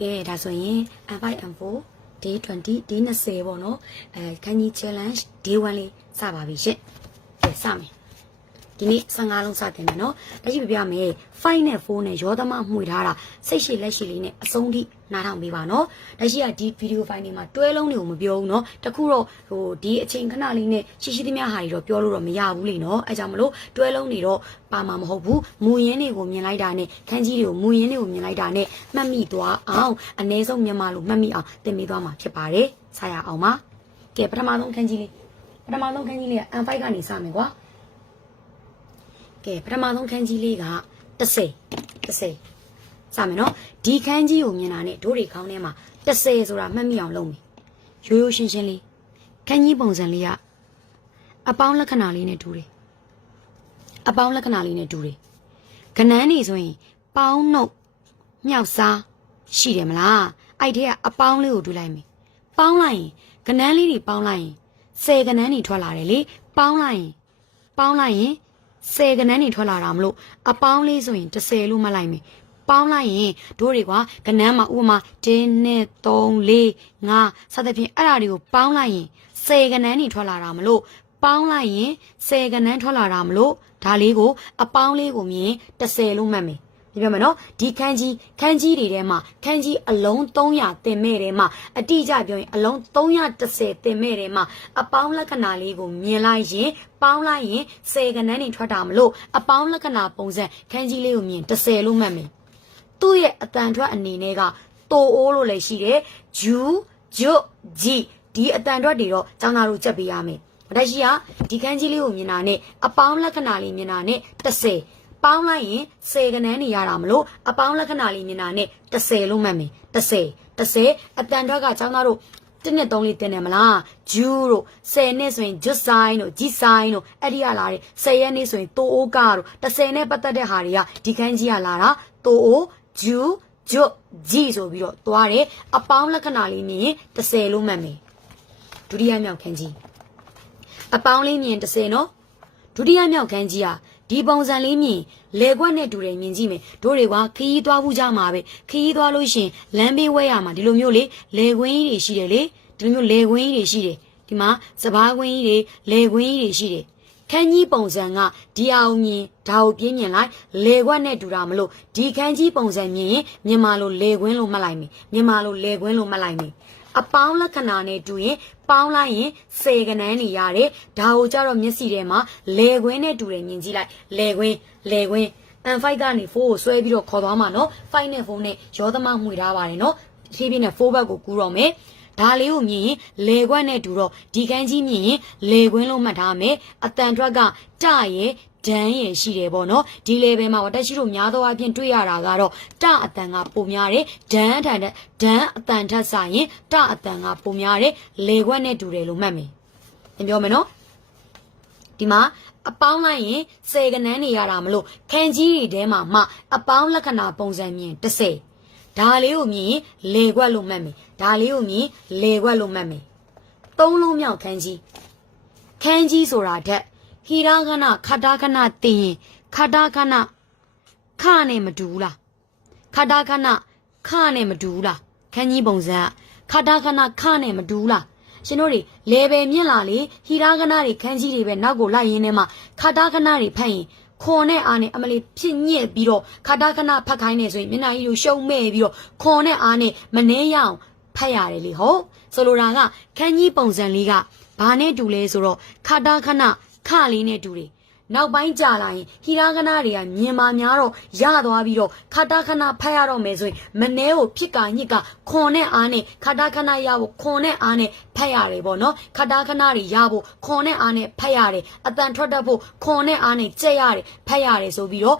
ကဲဒါဆိုရင် M5 M4 day 20 day 20ပေါ့နော်ခန်းကြီး challenge day 1လေးစပါပြီရှင့်ကဲစမယ်ဒီနေ့15လုံးစတင်မယ်နော်တရှိပြပြမယ်5နဲ့4နဲ့ရောသမမှွေထားတာစိတ်ရှိလက်ရှိလေးနဲ့အဆုံးထိနားထောင်ပေးပါနော်တရှိကဒီဗီဒီယိုဖိုင်တွေမှာတွဲလုံးတွေကိုမပြောဘူးနော်တခုတော့ဟိုဒီအချိန်ခဏလေးနဲ့ရှိရှိသမျှဟာတွေတော့ပြောလို့တော့မရဘူးလေနော်အဲကြောင့်မလို့တွဲလုံးတွေတော့ပါမှာမဟုတ်ဘူးမူရင်းတွေကိုမြင်လိုက်တာနဲ့ခန်းကြီးတွေကိုမူရင်းတွေကိုမြင်လိုက်တာနဲ့မှတ်မိသွားအောင်အနည်းဆုံးမြန်မာလိုမှတ်မိအောင်သင်ပေးသွားမှာဖြစ်ပါတယ်ဆရာအောင်ပါကဲပထမဆုံးခန်းကြီးလေးက M5 ကနေစမယ်ကွာကဲပထမဆုံးခန်းကြီးလေးက30စမယ်နော်ဒီခန်းကြီးကိုမြင်တာနဲ့တို့တွေခေါင်းထဲမှာ30ဆိုတာမှတ်မိအောင်လုပ်မယ်ရိုးရိုးရှင်းရှင်းလေးခန်းကြီးပုံစံလေးကအပေါင်းလက္ခဏာလေးနဲ့တူတယ်ကဏန်းနေဆိုရင်ပေါင်းနှုတ်မြောက်စားရှိတယ်မလားအဲ့ထဲကအပေါင်းလေးကိုတူလိုက်မယ်ပေါင်းလိုက်ရင်ကဏန်းလေးတွေပေါင်းလိုက်ရင်10ကဏန်းတွေထွက်လာတယ်လေပေါင်းလိုက်ရင်10ကဏန်းတွေထွက်လာတာမလို့အပေါင်းလေးဆိုရင်30လို့မှတ်လိုက်မယ်ပေါင်းလိုက်ရင်တို့တွေကကဏန်းမှာဥပမာ1 2 3 4 5စသဖြင့်အဲ့ဒါတွေကိုပေါင်းလိုက်ရင်10ကဏန်းတွေထွက်လာတာမလို့ပေါင်းလိုက်ရင်10ကဏန်းထွက်လာတာမလို့ဒါလေးကိုအပေါင်းလေးကိုမြင်30လို့မှတ်မယ်ပြောမယ်နော်ဒီခန်းကြီးတွေထဲမှာခန်းကြီးအလုံး300တင်မဲ့ထဲမှာအတိအကျပြောရင်အလုံး310တင်မဲ့ထဲမှာအပေါင်းလက္ခဏာလေးကိုမြင်လိုက်ရင်ပေါင်းလိုက်ရင်10ကဏန်းနေထွက်တာမလို့အပေါင်းလက္ခဏာပုံစံခန်းကြီးလေးကိုမြင်30လို့မှတ်မယ်သူ့ရဲ့အတန်ထွက်အနေနဲ့ကတိုအိုးလို့လည်းရှိတယ်ဂျူဂျွဂျီဒီအတန်ထွက်တွေတော့ကျောင်းသားတို့ချက်ပေးရမယ်ဒါရှိကဒီခန်းကြီးလေးကိုမြင်တာနဲ့အပေါင်းလက္ခဏာလေးမြင်တာနဲ့30ပေါင်းလိုက်ရင်10ကဏန်းနေရတာမလို့အပေါင်းလက္ခဏာလေးမြင်တာနဲ့30လို့မှတ်မယ်30အတန်ထွက်ကကျောင်းသားတို့1နဲ့3လေးတင်တယ်မလားဂျူးတို့10နဲ့ဆိုရင်ဂျွတ်ဆိုင်တို့ဂျီဆိုင်တို့အဲ့ဒီကလာတယ်10ရက်နေ့ဆိုရင်တိုအိုးကားတို့30နဲ့ပတ်သက်တဲ့ဟာတွေကဒီခန်းကြီးကလာတာတိုအိုးဂျူးဂျွတ်ဂျီဆိုပြီးတော့သွားတယ်အပေါင်းလက္ခဏာလေးမြင်ရင်30လို့မှတ်မယ်ဒုတိယမြောက်ခန်းကြီးအပေါင်းလေးမြင်30နော်ဒုတိယမြောက်ခန်းကြီးဟာဒီပုံစံလေးမြင်လေခွက်နဲ့တူတယ်မြင်ကြည့်မယ်တို့တွေကခရီးသွားဘူးကြမှာပဲခရီးသွားလို့ရှင်လမ်းဘေးဝဲရမှာဒီလိုမျိုးလေခွင်းကြီးတွေရှိတယ်လေဒီလိုမျိုးလေခွင်းကြီးတွေရှိတယ်ဒီမှာစပားခွင်းကြီးတွေလေခွင်းကြီးတွေရှိတယ်ခန်းကြီးပုံစံကဒီအောင်မြင်ဒါကိုပြင်းမြင်လိုက်လေခွက်နဲ့တူတာမလို့ဒီခန်းကြီးပုံစံမြင်ရင်မြန်မာလိုလေခွင်းလို့မှတ်လိုက်မယ်မြန်မာလိုလေခွင်းလို့မှတ်လိုက်မယ်အပေါင်းလက္ခဏာနဲ့တူရင်ပေါင်းလိုက်ရင်10ကဏန်းနေရတယ်ဒါကိုကြတော့မျက်စိထဲမှာလေခွင်းနဲ့တူတယ်မြင်ကြည့်လိုက်လေခွင်းM5 ကနေ4ကိုဆွဲပြီးတော့ခေါ်သွားမှာနော်5နဲ့4နဲ့ရောသမမှွေထားပါတယ်နော်ဖြည်းဖြည်းနဲ့4ဘက်ကိုကူးတော့မယ်ဒါလေးကိုမြင်ရင်လေခွက်နဲ့တူတော့ဒီကန်းကြီးမြင်ရင်လေခွင်းလို့မှတ်ထားမယ်အတန်ထွက်ကတရဲ့ဒန်းရယ်ရှိတယ်ပေါ့နော်ဒီ level မှာတက်ရှိလို့များသောအားဖြင့်တွေ့ရတာကတော့တအတန်ကပုံများတယ်ဒန်းအတန်ထက်ဆိုင်ရင်တအတန်ကပုံများတယ်လေခွက်နဲ့တူတယ်လို့မှတ်မယ်သင်ပြောမယ်နော်ဒီမှာအပေါင်းလိုက်ရင်10ကဏန်းနေရတာမလို့ခန်းကြီးတွေထဲမှာမှအပေါင်းလက္ခဏာပုံစံမြင်30ဒါလေးကိုမြင်လေခွက်လို့မှတ်မယ်ဒါလေးကိုမြင်လေခွက်လို့မှတ်မယ်သုံးလုံးမြောက်ခန်းကြီးဆိုတာတဲ့ဟီရာခဏခတာခဏတင်ရင်ခတာခဏခနဲ့မတူဘူးလားခတာခဏခနဲ့မတူဘူးလားခန်းကြီးပုံစံခတာခဏခနဲ့မတူဘူးလားရှင်တို့တွေလေပဲမြင့်လာလေဟီရာခဏတွေခန်းကြီးတွေပဲနောက်ကိုလိုက်ရင်းထဲမှာခတာခဏတွေဖတ်ရင်ခွန်နဲ့အားနဲ့အမလေးဖြစ်ညစ်ပြီးတော့ခတာခဏဖတ်ခိုင်းနေဆိုရင်မျက်နှာကြီးကိုရှုံမဲ့ပြီးတော့ခွန်နဲ့အားနဲ့မနှဲရအောင်ဖတ်ရတယ်လေဟုတ်ဆိုလိုတာကခန်းကြီးပုံစံလေးကဘာနဲ့တူလဲဆိုတော့ခတာခဏခလေးနဲ့တူတယ်နောက်ပိုင်းကြာလာရင်ဟီရာခဏတွေကမြင်မာများတော့ရသွားပြီးတော့ခတာခဏဖတ်ရတော့မယ်ဆိုရင်မနှဲကိုဖြစ်ကာညစ်ကခွန်နဲ့အားနဲ့ခတာခဏရဖို့ခွန်နဲ့အားနဲ့ဖတ်ရတယ်ပေါ့နော်ခတာခဏတွေရဖို့ခွန်နဲ့အားနဲ့ဖတ်ရတယ်အတန်ထွက်တတ်ဖို့ခွန်နဲ့အားနဲ့ကြက်ရတယ်ဖတ်ရတယ်ဆိုပြီးတော့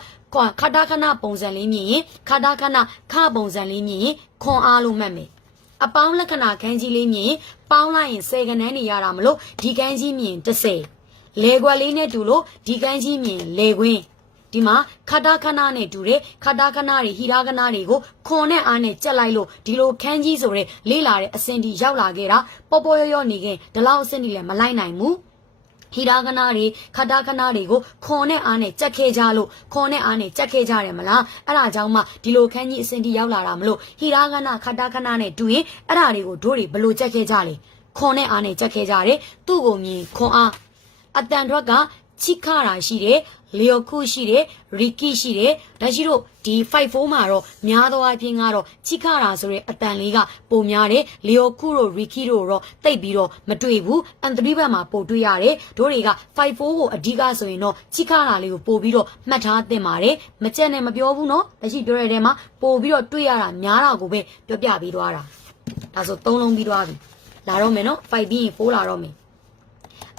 ခတာခဏပုံစံလေးမြင်ရင်ခတာခဏခပုံစံလေးမြင်ရင်ခွန်အားလို့မှတ်မယ်အပေါင်းလက္ခဏာခန်းကြီးလေးမြင်ပေါင်းလိုက်ရင်10ကဏန်းနေရတာမလို့ဒီခန်းကြီးမြင်30လေခွက်လေးနဲ့တူလို့ဒီကန်းကြီးမြင်လေခွင်းဒီမှာခတာခဏနဲ့တူတယ်ခတာခဏတွေဟီရာခဏတွေကိုခွန်နဲ့အားနဲ့ကြက်လိုက်လို့ဒီလိုခန်းကြီးဆိုတဲ့လေးလာတဲ့အစင်တီရောက်လာခဲ့တာပေါ်ပေါ်ရော့ရော့နေခင်ဒီလောက်အစင်တီလည်းမလိုက်နိုင်ဘူး ဟီရာကနာတွေခတာခနာတွေကိုခွန်နဲ့အားနဲ့ကြက်ခဲကြလို့ခွန်နဲ့အားနဲ့ကြက်ခဲကြတယ်မလားအဲ့ဒါကြောင့်မှဒီလိုခန်းကြီးအစင်တီရောက်လာတာမလို့ဟီရာကနာခတာခနာနဲ့တူရင်အဲ့ဒါတွေကိုတို့တွေဘလို့ကြက်ခဲကြလဲခွန်နဲ့အားနဲ့ကြက်ခဲကြတယ်သူ့ကိုမြင်ခွန်အားအတန်ထွက်ကချိခရာရှိတယ်လျော်ခုရှိတယ်ရီကီရှိတယ်ဒါရှိတော့ဒီ54မှာတော့များသောအားဖြင့်ကတော့ချိခရာဆိုတဲ့အတန်လေးကပုံများတယ်လျော်ခုတို့ရီကီတို့တော့တိတ်ပြီးတော့မတွေ့ဘူးအန်တရီဘက်မှာပို့တွေ့ရတယ်တို့တွေက54ကိုအဓိကဆိုရင်တော့ချိခရာလေးကိုပို့ပြီးတော့မှတ်ထားသင့်ပါတယ်မကြက်နဲ့မပြောဘူးနော်ဒါရှိပြောရတဲ့မှာပို့ပြီးတော့တွေ့ရတာများတာကိုပဲပြောပြပြီးသွားတာဒါဆို3လုံးပြီးသွားပြီလာတော့မယ်နော်5ပြီးရင်4လာတော့မယ်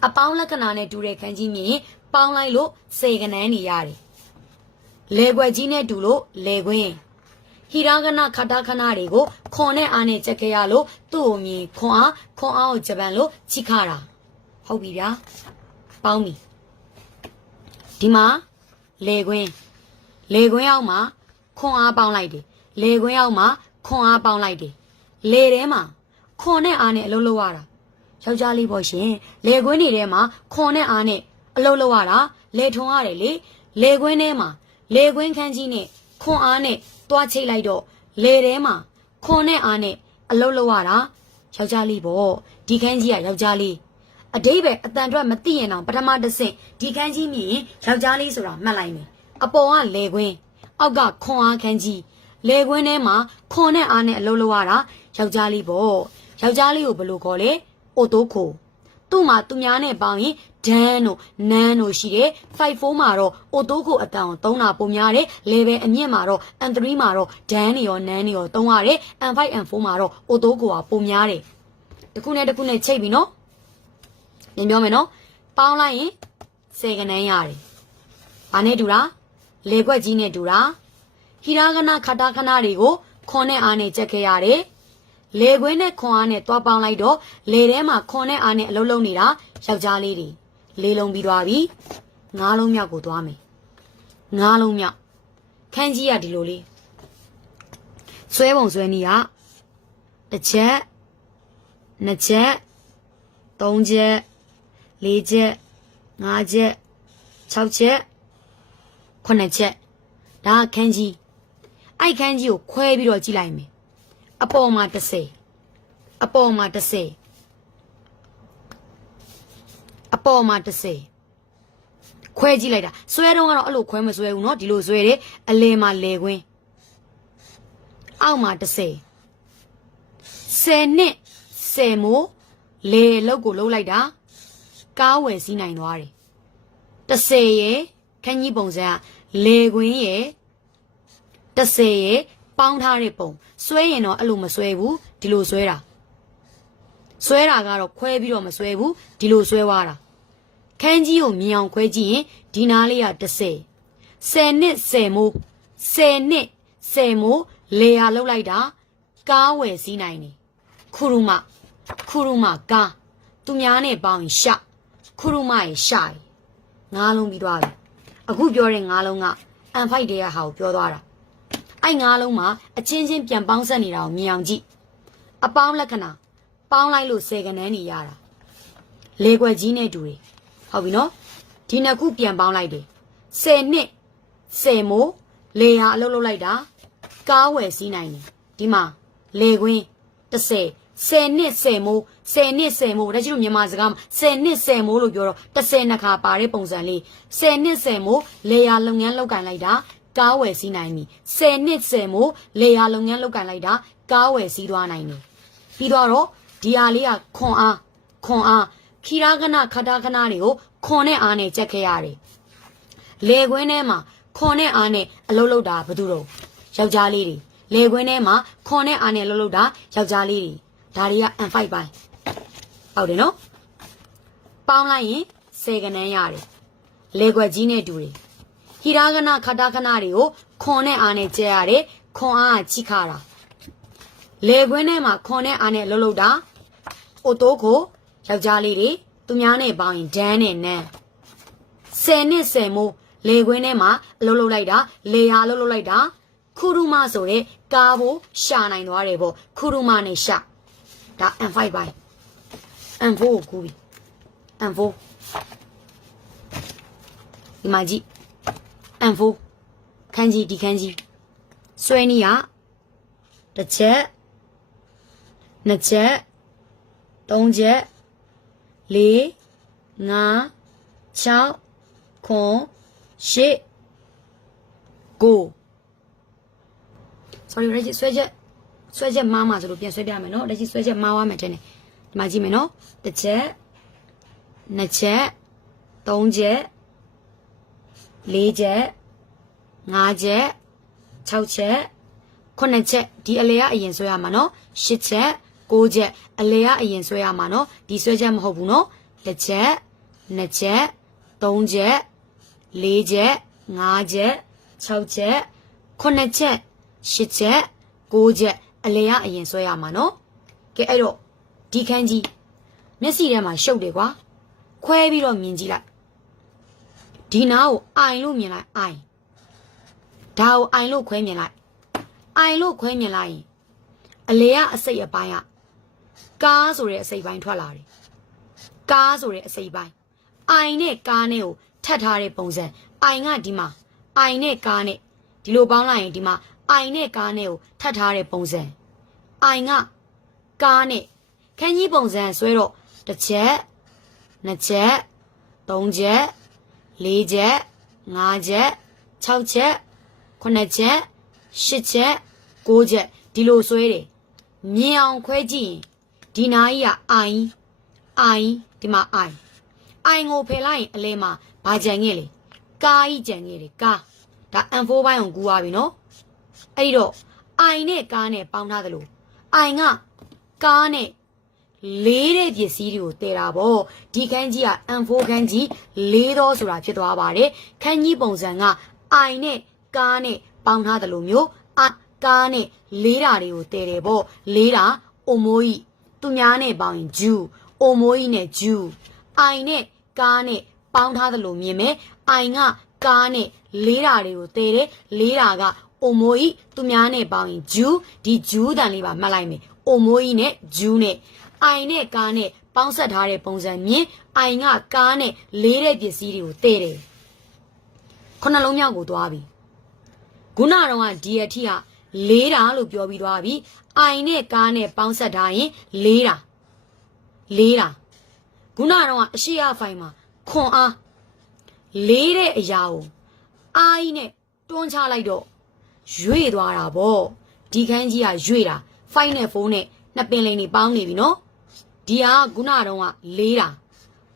အပေါင်းလက္ခဏာနဲ့တူတဲ့ခန်းကြီးမြင်ပေါင်းလိုက်လို့စေကနန်းနေရတယ်လေခွက်ကြီးနဲ့တူလို့လေခွင်းဟီရာကနာခတာခနာတွေကိုခွန်နဲ့အားနဲ့ချက်ခဲ့ရလို့သူ့ကိုမြင်ခွန်အားကိုဂျပန်လို့ချိခတာဟုတ်ပြီဗျာပေါင်းပြီဒီမှာလေခွင်းရောက်မှာခွန်အားပေါင်းလိုက်တယ်လေခွင်းရောက်မှာခွန်အားပေါင်းလိုက်တယ်လေထဲမှာခွန်နဲ့အားနဲ့အလုပ်လုပ်ရတာယောက်ျားလေးပေါ့ရှင်လေခွင်းတွေထဲမှာခွန်နဲ့အားနဲ့အလုပ်လုပ်ရတာလေထုံရတယ်လေလေခွင်းထဲမှာလေခွင်းခန်းကြီးနဲ့ခွန်အားနဲ့တွားချိတ်လိုက်တော့လေထဲမှာခွန်နဲ့အားနဲ့အလုပ်လုပ်ရတာယောက်ျားလေးပေါ့ဒီခန်းကြီးကယောက်ျားလေးအတိတ်ပဲအတန်အတွက်မသိရင်တော့ပထမတစ်ဆင့်ဒီခန်းကြီးမြင်ယောက်ျားလေးဆိုတာမှတ်လိုက်မယ်အပေါ်ကလေခွင်းအောက်ကခွန်အားခန်းကြီးလေခွင်းထဲမှာခွန်နဲ့အားနဲ့အလုပ်လုပ်ရတာယောက်ျားလေးပေါ့ယောက်ျားလေးကိုဘယ်လိုခေါ်လဲအိုတိုခိုသူ့မှာသူများနဲ့ပေါင်းရင်ဒန်းတို့နန်းတို့ရှိတယ်54မှာတော့အိုတိုကိုအတန်ကိုသုံးတာပုံများတယ် level အမြင့်မှာတော့ N3 မှာတော့ဒန်းတွေရောနန်းတွေရောသုံးရတယ် N5 N4 မှာတော့အိုတိုကိုကပုံများတယ်တခုနဲ့တခုနဲ့ချိတ်ပြီနော်ညင်ပြောမယ်နော်ပေါင်းလိုက်ရင်10ကနန်းရတယ်ဘာနဲ့တူတာလေခွက်ကြီးနဲ့တူတာဟီရာကနာခတာခနာတွေကိုခွန်နဲ့အားနဲ့ချက်ခဲ့ရတယ်လေခွင်းနဲ့ခွန်အားနဲ့တွားပေါင်းလိုက်တော့လေထဲမှာခွန်နဲ့အားနဲ့အလုံးလုံးနေတာယောက်ျားလေးတွေ၄လုံးပြီးသွားပြီ၅လုံးမြောက်ကိုသွားမယ်၅လုံးမြောက်ခန်းကြီးကဒီလိုလေးဆွဲပုံဆွဲနည်းကတစ်ချက်နှစ်ချက်သုံးချက်လေးချက်ငါးချက်6ချက်9ချက်ဒါခန်းကြီးအဲ့ခန်းကြီးကိုခွဲပြီးတော့ကြည့်လိုက်မယ်အပေါ်မှာ30အပေါ်မှာ30အပေါ်မှာ30ခွဲကြည့်လိုက်တာဆွဲတော့ကတော့အဲ့လိုခွဲမဆွဲဘူးเนาะဒီလိုဆွဲတယ်အလဲမှာလဲခွင်းအောက်မှာ30 10နှစ်10မိုးလေလောက်ကိုလှုပ်လိုက်တာကားဝယ်စီးနိုင်သွားတယ်30ရဲ့ခန်းကြီးပုံစံကလေခွင်းရဲ့30ရဲ့ပေါင်းထားတဲ့ပုံဆွဲရင်တော့အဲ့လိုမဆွဲဘူးဒီလိုဆွဲတာကတော့ခွဲပြီးတော့မဆွဲဘူးဒီလိုဆွဲသွားတာခန်းကြီးကိုမြင်အောင်ခွဲကြည့်ရင်ဒီနားလေးက30 10နှစ်10မိုး10နှစ်10မိုးလေယာလှုပ်လိုက်တာကားဝယ်စီးနိုင်တယ်ခူရူမကားသူများနဲ့ပေါင်းရင်ရှခူရူမရဲ့ရှရ၅လုံးပြီးသွားပြီအခုပြောတဲ့၅လုံးကအန်ဖိုက်တဲ့ဟာကိုပြောသွားတာအဲ့၅လုံးမှာအချင်းချင်းပြန်ပေါင်းဆက်နေတာကိုမြင်အောင်ကြည့်အပေါင်းလက္ခဏာပေါင်းလိုက်လို့10ကနန်းနေရတာလေခွက်ကြီးနဲ့တူတယ်ဟုတ်ပြီနော်ဒီနှစ်ခုပြန်ပေါင်းလိုက်တယ်10နှစ်10မိုးလေယာအလုပ်လုပ်လိုက်တာကားဝယ်စီးနိုင်တယ်ဒီမှာလေခွင်း30 10နှစ်10မိုး10နှစ်10မိုးဒါကျလို့မြန်မာစကားမှာ10နှစ်10မိုးလို့ပြောတော့30နှစ်ခါပါတဲ့ပုံစံလေး10နှစ်10မိုးလေယာလုပ်ငန်းလုပ်ကင်လိုက်တာကားဝယ်စီးနိုင်ပြီ10နှစ်10မိုးလေယာလုပ်ငန်းလုပ်ကင်လိုက်တာကားဝယ်စီးသွားနိုင်တယ်ပြီးတော့ဒီဟာလေးကခွန်အားခီရာကနာခတာခနာတွေကိုခွန်နဲ့အားနဲ့ချက်ခဲ့ရတယ်လေခွင်းထဲမှာခွန်နဲ့အားနဲ့အလုပ်လုပ်တာဘာတူတော့ယောက်ျားလေးတွေလေခွင်းထဲမှာခွန်နဲ့အားနဲ့အလုပ်လုပ်တာယောက်ျားလေးတွေဒါတွေက N5 ပိုင်းဟုတ်တယ်နော်ပေါင်းလိုက်ရင်10ကနန်းရတယ်လေခွက်ကြီးနဲ့တူတယ်ဟီရာကနာခတာခနာတွေကိုခွန်နဲ့အားနဲ့ကျဲရတယ်ခွန်အားကချိခတာလေခွင်းထဲမှာခွန်နဲ့အားနဲ့လှုပ်တာအိုတိုကိုယောက်ျားလေးတွေသူများနဲ့ပေါင်းရင်ဒန်းနဲ့နန်း10နှစ်10မိုးလေခွင်းထဲမှာအလုပ်လုပ်လိုက်တာလေယာအလုပ်လုပ်လိုက်တာခူရူမဆိုတဲ့ကားဖို့ရှာနိုင်သွားတယ်ပေါ့ခူရူမနဲ့ရှာဒါ N5 ပိုင်း N4 ကိုကူပြီ N4 ဒီမှာကြည့် M4 ခန်းကြီးဒီခန်းကြီးဆွဲနီးရတစ်ချက်နှစ်ချက်သုံးချက်လေးငါး6ခွန်89 sorry လက်ရှိဆွဲချက်မားမှာဆိုလို့ပြန်ဆွဲပြမယ်နော်လက်ရှိဆွဲချက်မားသွားမယ်တဲ့ဒီမှာကြည့်မယ်နော်တစ်ချက်နှစ်ချက်သုံးချက်လေးချက်ငါးချက်6ချက်9ချက်ဒီအလေကအရင်ဆွဲရမှာနော်10ချက်9ချက်အလေကအရင်ဆွဲရမှာနော်ဒီဆွဲချက်မဟုတ်ဘူးနော်တစ်ချက်နှစ်ချက်သုံးချက်လေးချက်ငါးချက်6ချက်9ချက်10ချက်9ချက်အလေကအရင်ဆွဲရမှာနော်ကဲအဲ့တော့ဒီခန်းကြီးမျက်စိထဲမှာရှုပ်တယ်ကွာခွဲပြီးတော့မြင်ကြည့်လိုက်ဒီနားကိုအိုင်လို့မြင်လိုက်အိုင်ဒါကိုအိုင်လို့ခွဲမြင်လိုက်အိုင်လို့ခွဲမြင်လိုက်ရင်အလေကအစိတ်အပိုင်းကကားဆိုတဲ့အစိတ်ပိုင်းထွက်လာတယ်ကားဆိုတဲ့အစိတ်ပိုင်းအိုင်နဲ့ကားနဲ့ကိုထပ်ထားတဲ့ပုံစံအိုင်ကဒီမှာအိုင်နဲ့ကားနဲ့ဒီလိုပေါင်းလိုက်ရင်ဒီမှာအိုင်နဲ့ကားနဲ့ကိုထပ်ထားတဲ့ပုံစံအိုင်ကကားနဲ့ခန်းကြီးပုံစံဆွဲတော့တစ်ချက်နှစ်ချက်သုံးချက်လေးချက်ငါးချက်6ချက်9ချက်10ချက်9ချက်ဒီလိုဆွဲတယ်မြင်အောင်ခွဲကြည့်ရင်ဒီနာကြီးကအိုင်ဒီမှာအိုင်ကိုဖယ်လိုက်ရင်အလဲမှာဘာကြံခဲ့လဲကားကြီးကြံခဲ့တယ်ကားဒါ M4 ဘိုင်းကိုကူသွားပြီနော်အဲ့တော့အိုင်နဲ့ကားနဲ့ပေါင်းထားသလိုအိုင်ကကားနဲ့လေးတဲ့ပစ္စည်းတွေကိုတည်တာပေါ့ဒီခန်းကြီးက M4 ခန်းကြီးလေးတော့ဆိုတာဖြစ်သွားပါတယ်ခန်းကြီးပုံစံကအိုင်နဲ့ကားနဲ့ပေါင်းထားသလိုမျိုးကားနဲ့လေးတာတွေကိုတည်တယ်ပေါ့လေးတာအိုမိုးကြီးသူများနဲ့ပေါင်းရင်ဂျူအိုမိုးကြီးနဲ့ဂျူအိုင်နဲ့ကားနဲ့ပေါင်းထားသလိုမြင်မယ်အိုင်ကကားနဲ့လေးတာတွေကိုတည်တယ်လေးတာကအိုမိုးကြီးသူများနဲ့ပေါင်းရင်ဂျူဒီဂျူတန်လေးပါမှတ်လိုက်မယ်အိုမိုးကြီးနဲ့ဂျူနဲ့အိုင်နဲ့ကားနဲ့ပေါင်းဆက်ထားတဲ့ပုံစံမြင်အိုင်ကကားနဲ့လေးတဲ့ပစ္စည်းတွေကိုတည်တယ်ခုနှလုံးမြောက်ကိုသွားပြီခုနတော့ကဒီအထိကလေးတာလို့ပြောပြီးသွားပြီအိုင်နဲ့ကားနဲ့ပေါင်းဆက်ထားရင်လေးတာခုနတော့ကအရှိရဖိုင်မှာခွန်အားလေးတဲ့အရာကိုအာကြီးနဲ့တွန်းချလိုက်တော့ရွေ့သွားတာပေါ့ဒီခန်းကြီးကရွေ့တာ5နဲ့4နဲ့နှစ်ပင်လိန်တွေပေါင်းနေပြီနော်ဒီဟာခုနတော့ကလေးတာ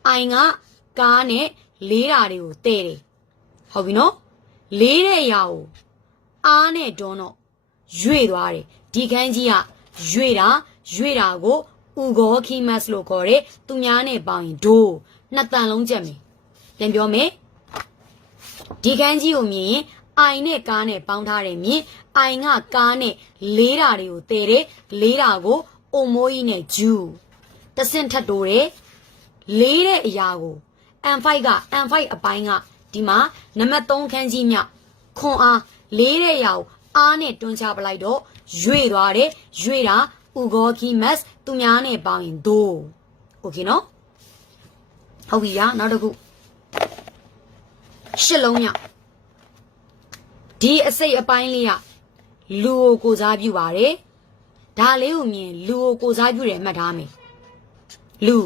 အိုင်ကကားနဲ့လေးတာတွေကိုတဲ့တယ်ဟုတ်ပြီနော်လေးတဲ့အရာကိုအားနဲ့တွန်းတော့ရွေ့သွားတယ်ဒီခန်းကြီးကရွေ့တာကိုဥဂောခီမတ်လို့ခေါ်တယ်သူများနဲ့ပေါင်းရင်ဒိုးနှစ်တန်လုံးချက်မယ်ပြန်ပြောမယ်ဒီခန်းကြီးကိုမြင်ရင်အိုင်နဲ့ကားနဲ့ပေါင်းထားတယ်မြင်အိုင်ကကားနဲ့လေးတာတွေကိုတည်တယ်လေးတာကိုအိုမိုးကြီးနဲ့ဂျူတဆင့်ထပ်တိုးတယ်လေးတဲ့အရာကို M5 အပိုင်းကဒီမှာနံပါတ်3ခန်းကြီးမြောက်ခွန်အားလေးတဲ့အရာကိုအားနဲ့တွန်းချပလိုက်တော့ရွေ့သွားတယ်ရွေ့တာဥဂောခီမတ်သူများနဲ့ပေါင်းရင်ဒိုးโอเคနော်ဟုတ်ပြီညာနောက်တစ်ခုရှစ်လုံးမြောက်ဒီအစိတ်အပိုင်းလေးကလူကိုစားပြုပါတယ်ဒါလေးကိုမြင်လူကိုစားပြုတယ်မှတ်ထားမယ်လူ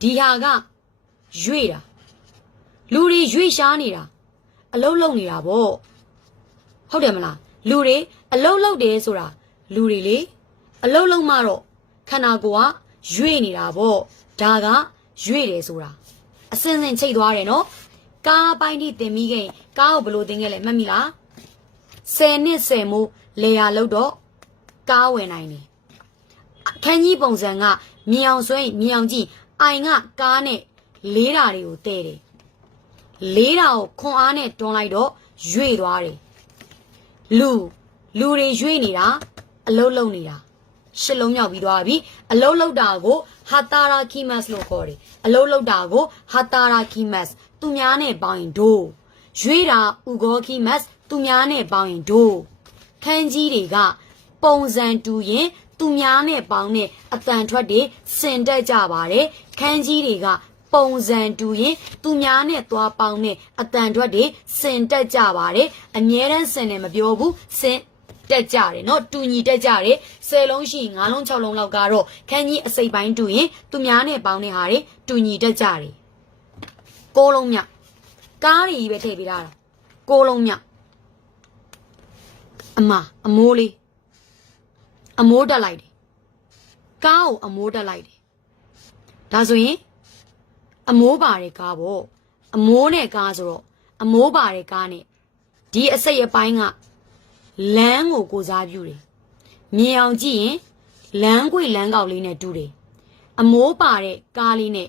ဒီဟာကရွေ့တာလူတွေရွေ့ရှားနေတာအလုံးလုံးနေတာပေါ့ဟုတ်တယ်မလားလူတွေအလုံးလုံးတယ်ဆိုတာလူတွေလေအလုံးလုံးမှတော့ခန္ဓာကိုယ်ကရွေ့နေတာပေါ့ဒါကရွေ့တယ်ဆိုတာအစင်စင်ချိတ်သွားတယ်နော်ကားပိုင်းထိတင်ပြီးခဲ့ရင်ကားကိုဘယ်လိုတင်ခဲ့လဲမှတ်မိလား10နှစ်10မိုးလေယာလောက်တော့ကားဝင်နိုင်တယ်ခန်းကြီးပုံစံကမြင်အောင်ဆွဲရင်မြင်အောင်ကြည့်အိုင်ကကားနဲ့လေးတာတွေကိုတဲတယ်လေးတာကိုခွန်အားနဲ့တွန်းလိုက်တော့ရွေ့သွားတယ်လူတွေရွေ့နေတာအလုံးလုံးနေတာရှစ်လုံးမြောက်ပြီးသွားပြီအလုံးလုံးတာကိုဟာတာရာခီမတ်လို့ခေါ်တယ်အလုံးလုံးတာကိုဟာတာရာခီမတ်သူများနဲ့ပေါင်းရင်ဒိုးရွေးတာဥဂောခီမတ်သူများနဲ့ပေါင်းရင်ဒိုးခန်းကြီးတွေကပုံစံတူရင်သူများနဲ့ပေါင်းတဲ့အတန်ထွက်တွေစင်တက်ကြပါတယ်ခန်းကြီးတွေက ပုံစံတူရင်သူများနဲ့သွားပေါင်းနဲ့အတန်ထွက်တွေစင်တက်ကြပါတယ်အမြဲတမ်းစင်တယ်မပြောဘူးစင်တက်ကြတယ်เนาะတူညီတက်ကြတယ်10လုံးရှိ9လုံး6လုံးလောက်ကတော့ခန်းကြီးအစိပ်ပိုင်းတူရင်သူများနဲ့ပေါင်းတဲ့ဟာတွေတူညီတက်ကြတယ်6လုံးမြောက်ကားတွေကြီးပဲထည့်ပေးထားတာ6လုံးမြောက်အမိုးလေးအမိုးတက်လိုက်တယ်ကားကိုအမိုးတက်လိုက်တယ်ဒါဆိုရင်အမိုးပါတဲ့ကားပေါ့အမိုးနဲ့ကားဆိုတော့အမိုးပါတဲ့ကားနဲ့ဒီအစိပ်အပိုင်းကလမ်းကိုစားပြုတယ်မြင်အောင်ကြည့်ရင်လမ်းကွေလမ်းကောက်လေးနဲ့တူတယ်အမိုးပါတဲ့ကားလေးနဲ့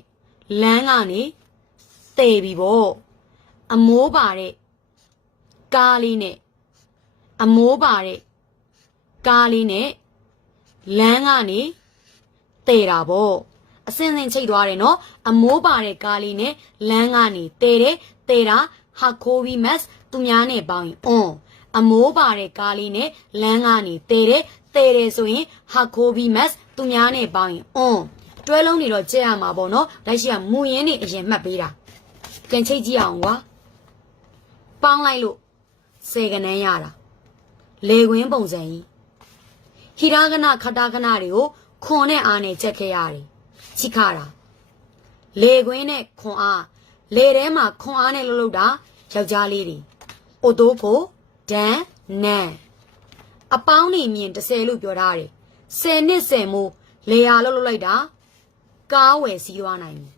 လမ်းကနေတည်ပြီပေါ့အမိုးပါတဲ့ကားလေးနဲ့အမိုးပါတဲ့ကားလေးနဲ့လမ်းကနေတည်တာပေါ့အစင်းစင်းချိတ်သွားတယ်နော်အမိုးပါတဲ့ကားလေးနဲ့လမ်းကနေတည်တာဟာခိုးပြီးမတ်သူများနဲ့ပေါင်းရင်အမိုးပါတဲ့ကားလေးနဲ့လမ်းကနေတည်တယ်ဆိုရင်ဟာခိုးပြီးမတ်သူများနဲ့ပေါင်းရင်တွဲလုံးနေတော့ကြက်ရမှာပေါ့နော်ဒါရှိကမူရင်းနေအရင်မှတ်ပေးတာပြန်ချိတ်ကြည့်အောင်ကွာပေါင်းလိုက်လို့10ကနန်းရတာလေကွင်းပုံစံကြီးဟိရာကနခတာကနတွေကိုခွန်နဲ့အားနဲ့ချက်ခဲ့ရတယ်ချိခတာလေကွင်းနဲ့ခွန်အားလေထဲမှာခွန်အားနဲ့လှုပ်တာယောက်ျားလေးတွေအိုတိုးကိုဒန်နန်အပေါင်းနေမြင်30လို့ပြောထားတယ်10နှစ်10မိုးလေယာလှုပ်လိုက်တာကားဝယ်စီးသွားနိုင်တယ်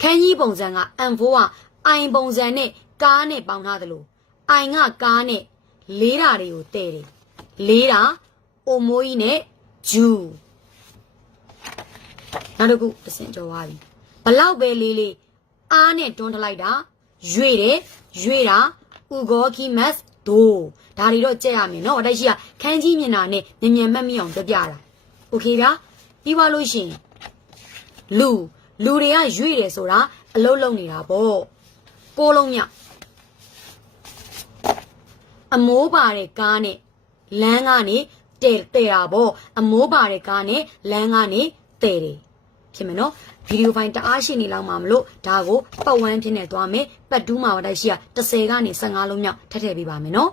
ခန်းကြီးပုံစံက M4 ကအိုင်ပုံစံနဲ့ကားနဲ့ပေါင်းထားသလိုအိုင်ကကားနဲ့လေးတာတွေကိုတည့်တယ်လေးတာအိုမိုးကြီးနဲ့ဂျူနောက်တစ်ခုအစင်ကြော်သွားပြီဘလောက်ပဲလေးအားနဲ့တွန်းထလိုက်တာရွေတာဥဂောခီမတ်ဒိုဒါတွေတော့ကြက်ရမယ်နော်အတိုက်ရှိကခန်းကြီးမျက်နှာနဲ့မြန်မှတ်မိအောင်ပြပြတာโอเคဗျာပြီးသွားလို့ရှိရင်လူတွေကရွေတယ်ဆိုတာအလုံးလုံးနေတာပေါ့6လုံးမြောက်အမိုးပါတဲ့ကားနဲ့လမ်းကနေတဲတာပေါ့အမိုးပါတဲ့ကားနဲ့လမ်းကနေတဲတယ်ဖြစ်မယ်နော်ဗီဒီယိုဖိုင်တအားရှိနေလောက်မှာမလို့ဒါကိုပတ်ဝန်းဖြစ်နေသွားမယ်ပတ်တူးမှာတိုက်ရှိက30ကနေ15လုံးမြောက်ထပ်ထည့်ပေးပါမယ်နော်